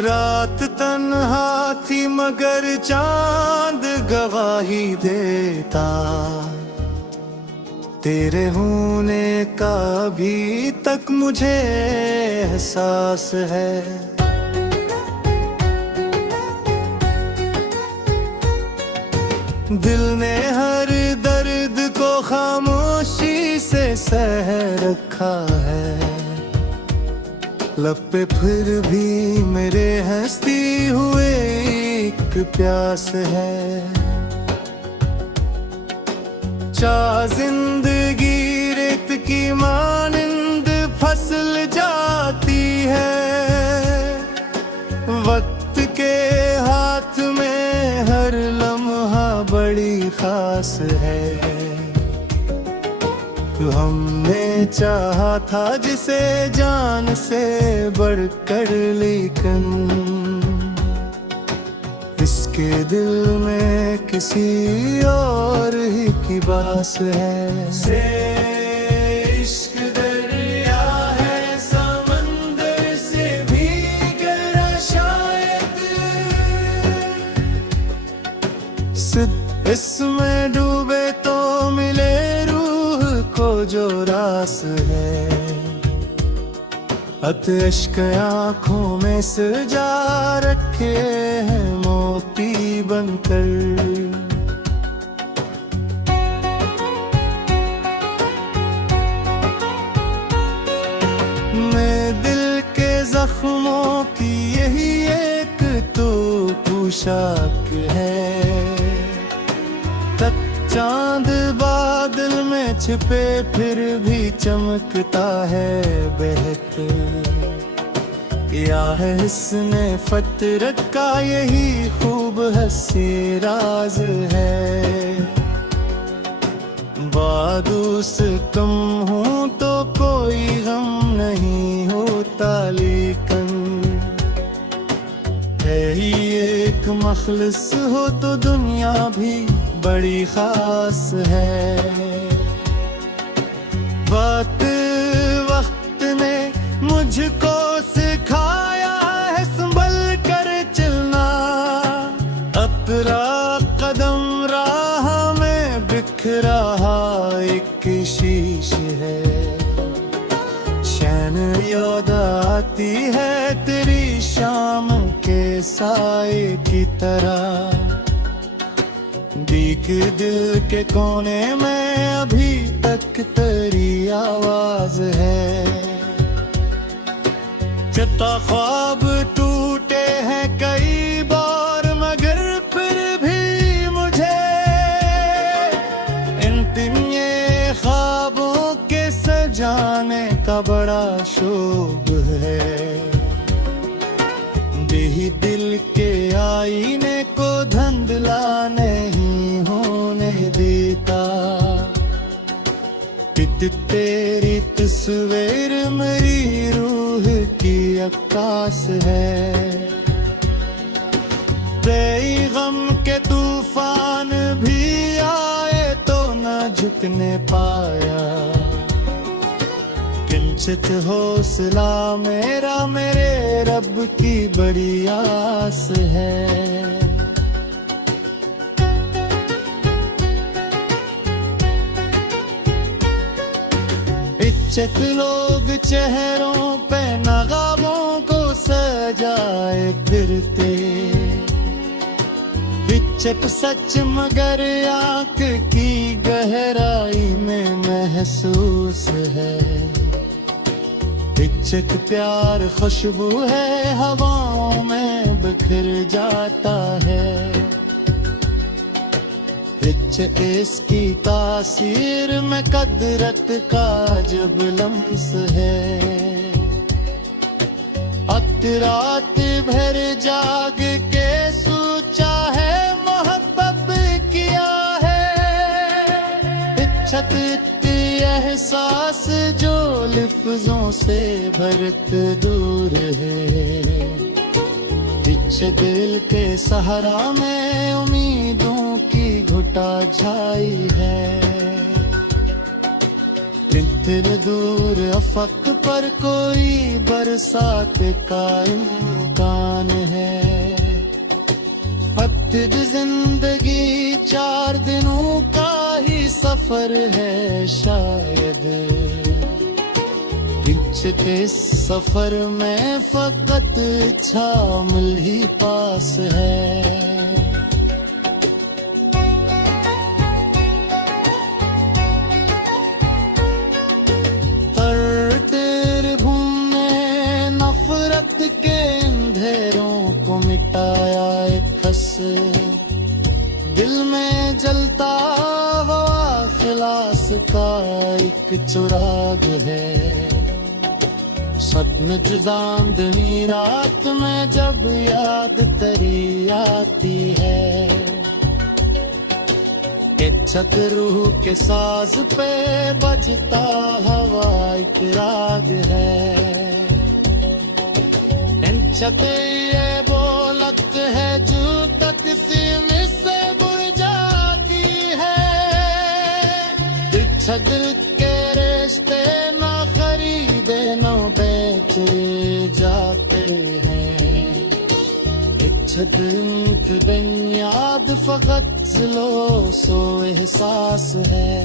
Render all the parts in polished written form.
रात तन्हा थी मगर चांद गवाही देता, तेरे होने का अभी तक मुझे एहसास है। दिल ने हर दर्द को खामोशी से सह रखा है, लब पे फिर भी मेरे हंसती हुए एक प्यास है। चाह जिंदगी रेत की मानिंद फसल जाती है, वक्त के हाथ में हर लम्हा बड़ी खास है। हमने चाहा था जिसे जान से बढ़कर, लेकिन इसके दिल में किसी और ही की बास है। से इश्क दरिया है समंदर से भी गहरा शायद, सिर्फ इसमें डूबे तो मिले रूह को जो रास है। अश्क आँखों में सजा रखे हैं मोती बनकर, मैं दिल के जख्मों की यही एक तो पोशाक है। तक चांद बादल में छिपे फिर भी चमकता है बेहतर, या है इसने फतरत का यही खूब हंसी राज है। बादूस कम हूँ तो कोई गम नहीं होता, लेकिन है ही एक मखलस हो तो दुनिया भी बड़ी खास है। वक्त ने मुझको सिखाया है संभल कर चलना, अपना कदम राह में बिखरा एक शीश है। शैन याद आती है तेरी शाम के साए की तरह, दीक दिल के कोने में अभी तक तेरी आवाज है। कितना ख्वाब टूटे हैं कई बार मगर फिर भी मुझे इन ये ख्वाबों के सजाने का बड़ा शौक है। यही दिल के आईने को धुंधला नहीं होने देता, तेरी तस्वीर मेरी रूह की अक्कास है। गम के तूफान भी आए तो न झुकने पाया, किंचित हौसला मेरा मेरे रब की बड़ी आस है। इच्छुक लोग चेहरों पे नगामों को सजाए फिरते, इच्छुक सच मगर आँख की गहराई में महसूस है। इच्छुक प्यार खुशबू है हवाओं में बिखर जाता है, इसकी तासीर में कदरत का जब लम्स है। रात भर जाग के सोचा है मोहब्बत किया है, इच्छत एहसास जो लफ्जों से भरत दूर है। दिल के सहारा में उम्मीदों की घुटा छाई है। फिर दूर अफक पर कोई बरसात का इम्कान है। पत्थर जिंदगी 4 दिनों का ही सफर है शायद। पिछले सफर में फकत शामिल ही पास है। के अंधेरों को मिटाया एक हंस, दिल में जलता हुआ खिलास का एक चुराग है। सपन जुदांदनी रात में जब याद तेरी आती है। इज्जत रूह के साज पे बजता हवा एक राग है। ये बोलत है जो तक सीने से बुझाती है। दिल के रिश्ते ना खरीदे ना बेचे जाते हैं। इच्छत बिन याद फकत लो सो एहसास है।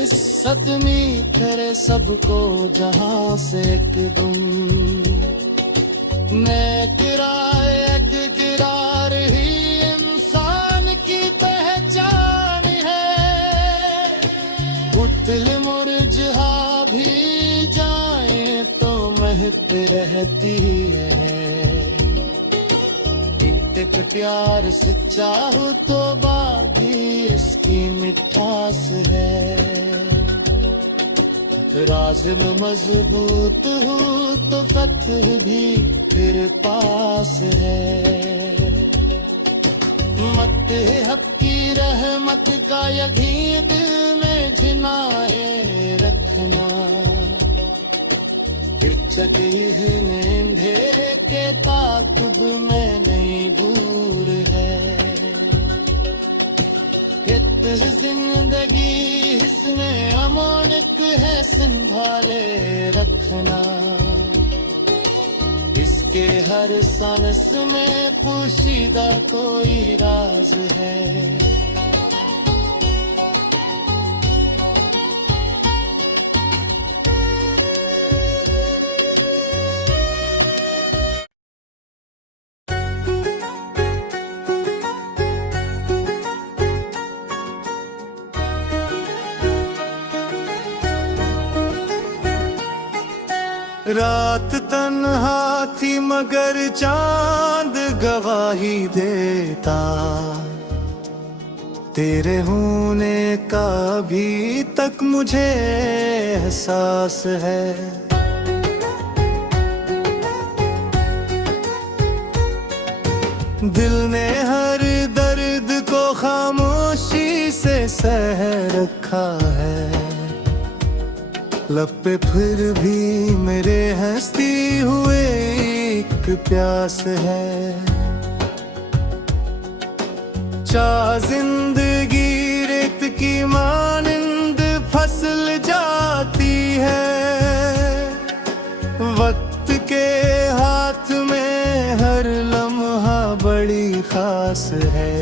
सदमी करे सबको जहां से एक गुम। मैं किरार ही इंसान की पहचान है। पुतल मुरझा भी जाए तो महक रहती है। एक प्यार सच्चा हो तो बागी इसकी मिठास है। राज में मजबूत हो तो फतह भी फिर पास है। मत हक की रहमत का यकीन दिल में जिनाए रखना। अंधेरे के ताक़ुब में नहीं दूर है। जिंदगी इसमें अमानत है संभाले रखना। इसके हर सांस में पोशीदा कोई राज है। रात तन्हा थी मगर चांद गवाही देता। तेरे होने का अभी तक मुझे एहसास है। दिल ने हर दर्द को खामोशी से सह रखा है। लब पे फिर भी मेरे हंसती हुए एक प्यास है। चाह जिंदगी रेत की मानिंद फसल जाती है। वक्त के हाथ में हर लम्हा बड़ी खास है।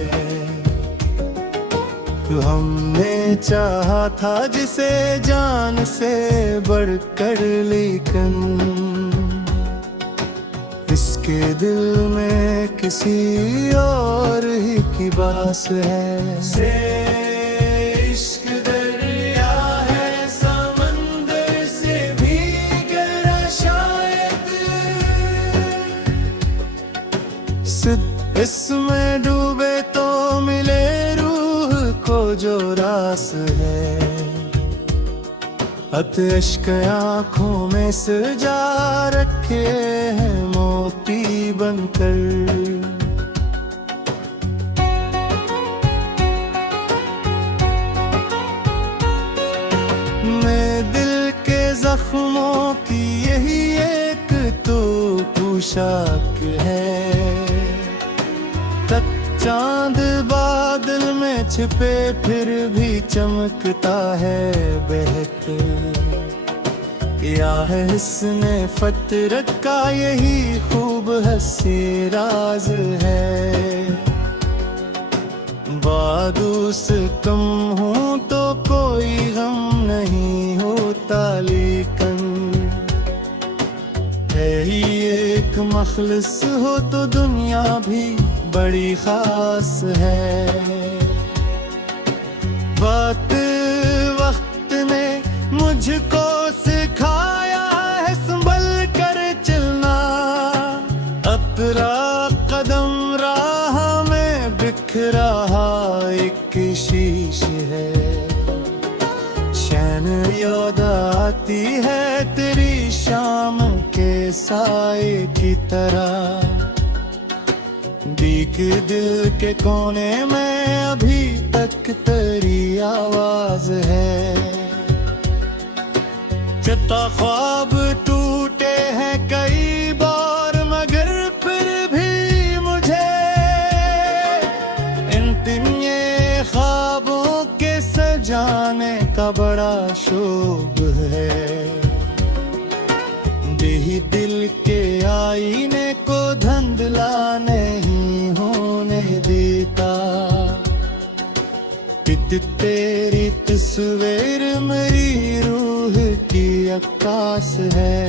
हमने चाहा था जिसे जान से बढ़कर, लेकिन इसके दिल में किसी और ही की बास है। से इश्क दरिया है समंदर से भी गहरा शायद। सिर्फ इसमें डूबे तो मिले को जो रास है। अश्क आँखों में सजा रखे हैं मोती बनकर। मैं दिल के जख्मों की यही एक तो पोशाक है। तक चांद बादल में छिपे फिर भी चमकता है बहक। या है इसने फतरत का यही खूब हंसी राज है। बादूस कम हूँ तो कोई गम नहीं होता, लेकिन है ही एक मखलस हो तो दुनिया भी बड़ी खास है। वक्त ने मुझको सिखाया है संभल कर चलना, अपना कदम राह में बिखरा एक शीश है। शैन याद आती है तेरी शाम के साए की तरह, भीग दिल के कोने में अभी तक तेरी आवाज है। कितना ख्वाब टूटे हैं कई बार मगर फिर भी मुझे इन ये ख्वाबों के सजाने का बड़ा शौक है। यही दिल के आईने को धंधला नहीं होने देता, तेरी तस्वीर मेरी रूह की अक्कास है।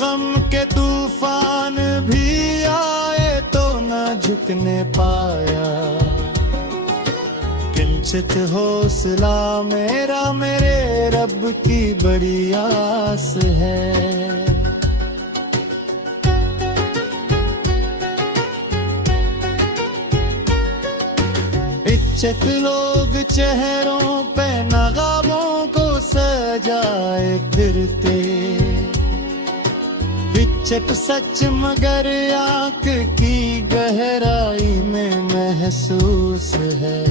गम के तूफान भी आए तो न झुकने पाया, किंचित हौसला मेरा मेरे रब की बड़ी आस है। इच्छित लोग चेहरों पे नगामों को सजाए फिरते, इच्छित सच मगर आंख की गहराई में महसूस है।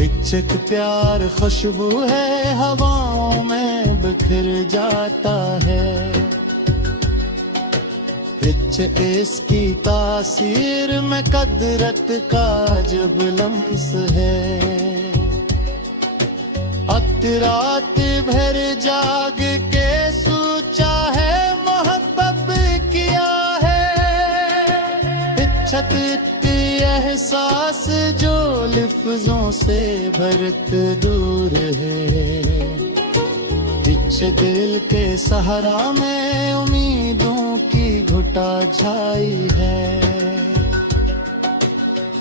इच्छित प्यार खुशबू है हवाओं में बिखर जाता है। इसकी तासीर में कदरत का जब लम्स है। रात भर जाग के सोचा है मोहब्बत किया है। इच्छत एहसास जो लिफ्जों से भरत दूर है। दिल के सहारा में उम्मीदों की घुटा छाई है।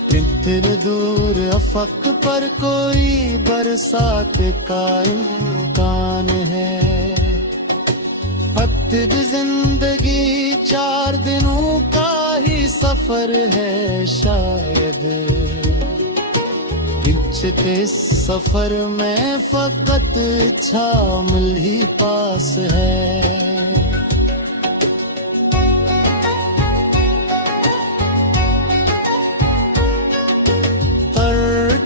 इतने दूर अफक पर कोई बरसात का इम्कान है। पत्थर जिंदगी 4 दिनों का ही सफर है शायद। इस सफर में फकत शामिल ही पास है।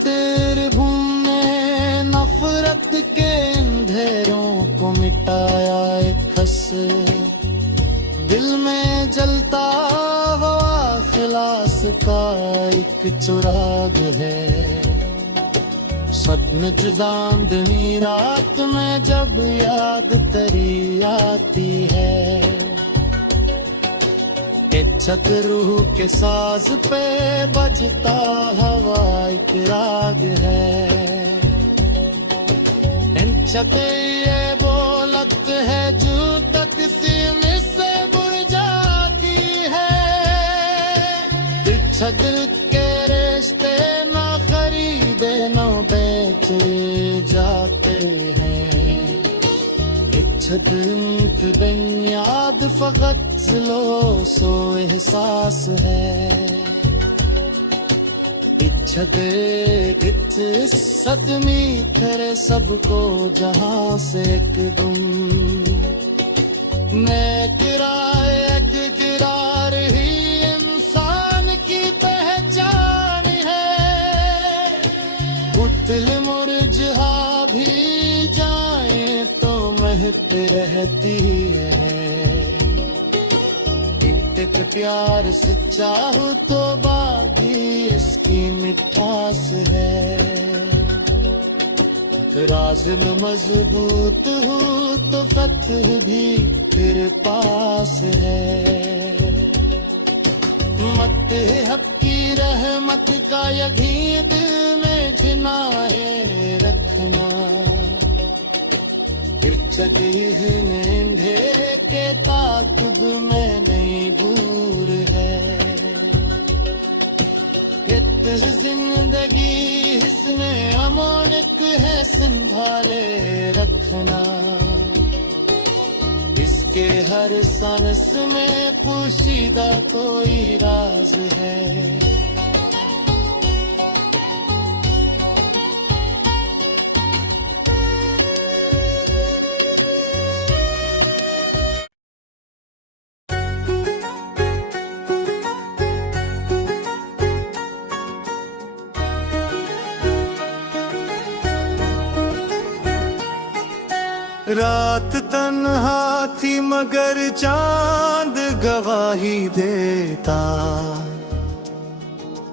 तेरे भूमने नफरत के अंधेरों को मिटाया एक खस। दिल में जलता हुआ खिलास का एक चुराग है। सपन जुदांदनी रात में जब याद तेरी आती है। इज्जत रूह के साज पे बजता हवा एक राग है। इज्जत ये बोलत है जो तक सीम से मुरझाती है। इज्जत के रिश्ते ना खरीदे ना बेचे जाते हैं। इज्जत बेनियाद फकत लो सो एहसास है। इज्जत सदमी करे सबको जहां से एक दुम। मैं किराए किरार ही इंसान की पहचान है। उतल मुरझा भी जाए तो महक रहती है। अगर प्यार सच्चा हो तो बागी इसकी मिठास है। राज में मजबूत हो तो फतह भी फिर पास है। मत हक की रहमत का यकीन दिल में जिनाए रखना। ने अंधेरे के ताक़ुब में नहीं दूर है। कित जिंदगी इसमें अमानत है संभाले रखना। इसके हर सांस में पोशीदा कोई राज है। रात तन्हा थी मगर चांद गवाही देता।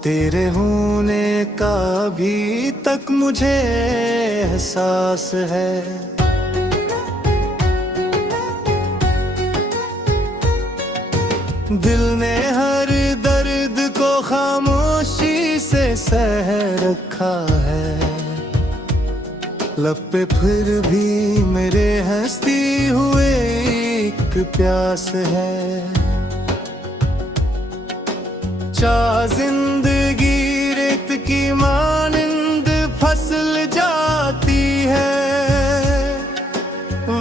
तेरे होने का अभी तक मुझे एहसास है। दिल ने हर दर्द को खामोशी से सह रखा है। लब पे फिर भी मेरे हंसती हुए एक प्यास है। चाह जिंदगी रेत की मानिंद फसल जाती है।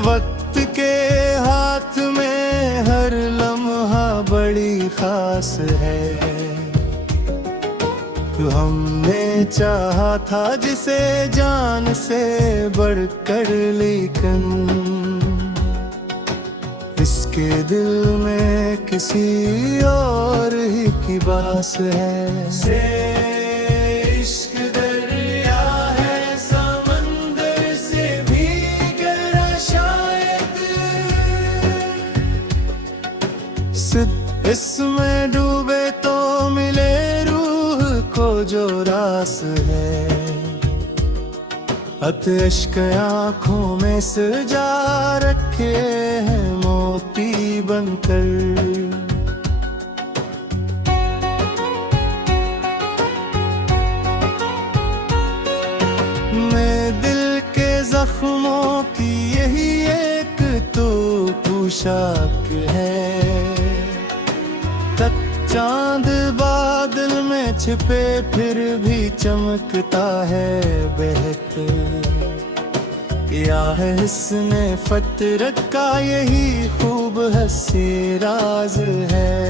वक्त के हाथ में हर लम्हा बड़ी खास है। हमने चाहा था जिसे जान से बढ़कर, लेकिन इसके दिल में किसी और ही की बास है। से इश्क दरिया है समंदर से भी गहरा शायद। सिर्फ इसमें डूबे तो मिले को जो रास है। अश्क आँखों में सजा रखे हैं मोती बनकर। मैं दिल के जख्मों की यही एक तो पोशाक है। तक चांद बादल में छिपे फिर भी चमकता है बेहतर। या है इसने फतरत का यही खूब हंसी राज है।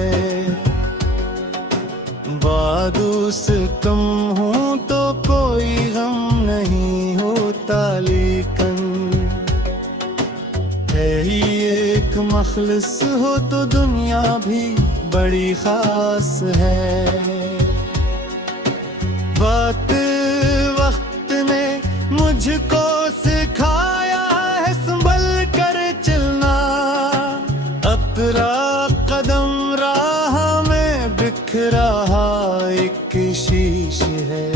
बादूस कम हूँ तो कोई गम नहीं होता, लेकिन है ही एक मखलस हो तो दुनिया भी बड़ी खास है। वक्त ने मुझको सिखाया है संभल कर चलना। अपना कदम राह में बिखरा एक शीश है।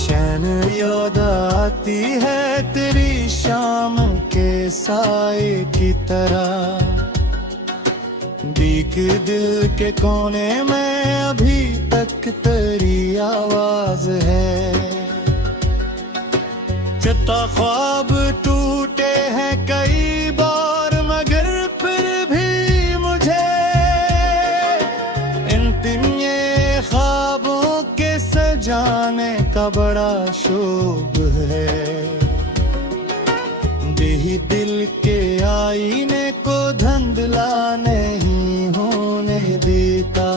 शैन याद आती है तेरी शाम के साए की तरह। भीग दिल के कोने में अभी तक तेरी आवाज है। कितना ख्वाब टूटे हैं कई बार मगर फिर भी मुझे इन ये ख्वाबों के सजाने का बड़ा शौक है। यही दिल के आईने को धंधला नहीं होने देता।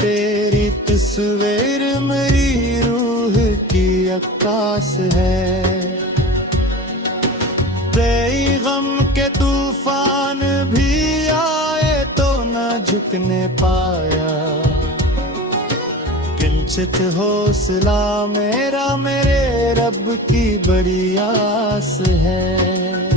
तेरी तस्वीर मेरी रूह की अक्कास है। गम के तूफान भी आए तो न झुकने पाया। किंचित हौसला मेरा मेरे रब की बड़ी आस है।